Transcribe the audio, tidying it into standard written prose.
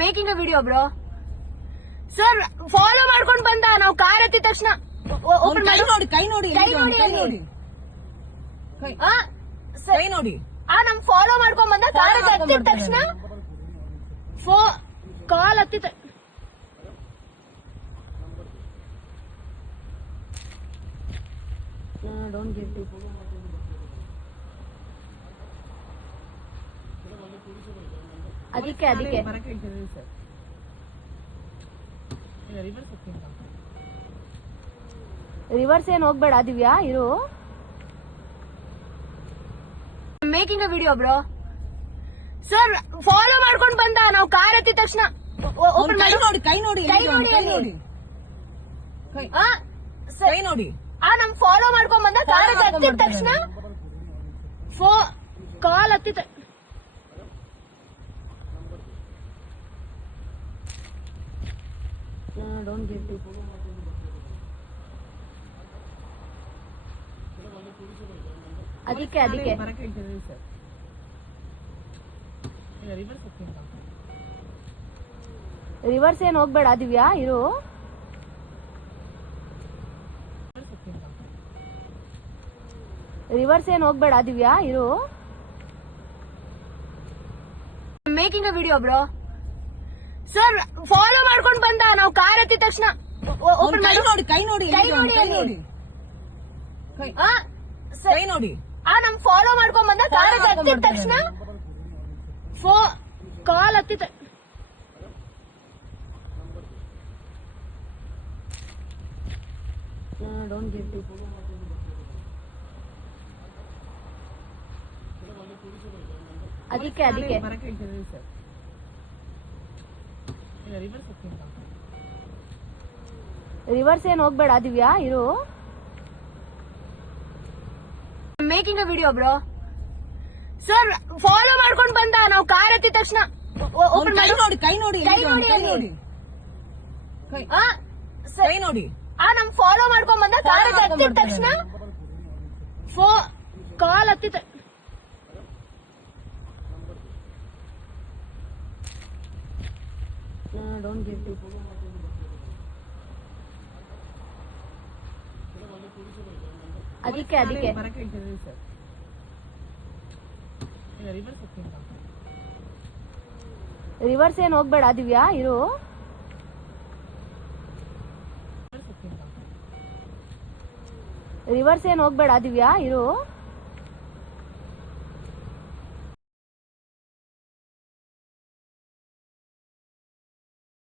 Making a video bro. Sir follow ಮಾಡ್ಕೊಂಡು ಬಂದ, ನಾವು ಕಾರ್ ಹತ್ತಿದ ತಕ್ಷಣ ಓಪನ್ ಮಾಡಿ ನೋಡಿ, ಕೈ ನೋಡಿ, ಕೈ ನೋಡಿ ಕೈ ನೋಡಿ, ಕೈ ನೋಡಿ. ನಮ್ ಫಾಲೋ ಮಾಡ್ಕೊಂಡ್ ಬಂದ, ಕಾರ್ ಹತ್ತಿದ ತಕ್ಷಣ ಕಾಲ್ ಹತ್ತಿದ ಅದಕ್ಕೆ ರಿವರ್ಸ್ ಏನ್ ಹೋಗ್ಬೇಡ ದಿವ್ಯಾ, ಇರು. Making a video bro. Sir follow ಮಾಡ್ಕೊಂಡು ಬಂದ, ನಾವು ಕಾರ್ ಹತ್ತಿದ ತಕ್ಷಣ ಓಪನ್ ಮಾಡಿ ನೋಡಿ, ಕೈ ನೋಡಿ, ಕೈ ನೋಡಿ ಕೈ ನೋಡಿ, ಕೈ ನೋಡಿ. ನಮ್ ಫಾಲೋ ಮಾಡ್ಕೊಂಡ್ ಬಂದ, ಕಾರ್ ಹತ್ತಿದ ತಕ್ಷಣ ಕಾಲ್ ಹತ್ತಿದ ಅದಕ್ಕೆ ರಿವರ್ಸ್ ಏನ್ ಹೋಗ್ಬೇಡ ದಿವ್ಯಾ, ಇರು. ರಿವರ್ಸ್ ಏನ್ ಹೋಗ್ಬೇಡ ದಿವ್ಯಾ, ಇರು. Making a video bro. Sir follow ಮಾಡ್ಕೊಂಡು ಬಂದ, ನಾವು ಕಾರ್ ಹತ್ತಿದ ತಕ್ಷಣ ಓಪನ್ ಮಾಡಿ ನೋಡಿ, ಕೈ ನೋಡಿ, ಕೈ ನೋಡಿ ಕೈ ನೋಡಿ, ಕೈ ನೋಡಿ. ನಮ್ ಫಾಲೋ ಮಾಡ್ಕೊಂಡ್ ಬಂದ, ಕಾರ್ ಹತ್ತಿದ ತಕ್ಷಣ ಕಾಲ್ ಹತ್ತಿದ ಅದಕ್ಕೆ ರಿವರ್ಸ್ ಏನ್ ಹೋಗ್ಬೇಡ ದಿವ್ಯಾ, ಇರು. Making a video bro. Sir follow ಮಾಡ್ಕೊಂಡು ಬಂದ, ನಾವು ಕಾರ್ ಹತ್ತಿದ ತಕ್ಷಣ ಓಪನ್ ಮಾಡಿ ನೋಡಿ, ಕೈ ನೋಡಿ, ಕೈ ನೋಡಿ ಕೈ ನೋಡಿ, ಕೈ ನೋಡಿ. ನಮ್ ಫಾಲೋ ಮಾಡ್ಕೊಂಡ್ ಬಂದ, ಕಾರ್ ಹತ್ತಿದ ತಕ್ಷಣ ಕಾಲ್ ಹತ್ತಿದ ಅದಕ್ಕೆ ರಿವರ್ಸ್ ಏನ್ ಹೋಗ್ಬೇಡ ದಿವ್ಯಾ, ಇರು. ರಿವರ್ಸ್ ಏನ್ ಹೋಗ್ಬೇಡ ದಿವ್ಯಾ, ಇರು.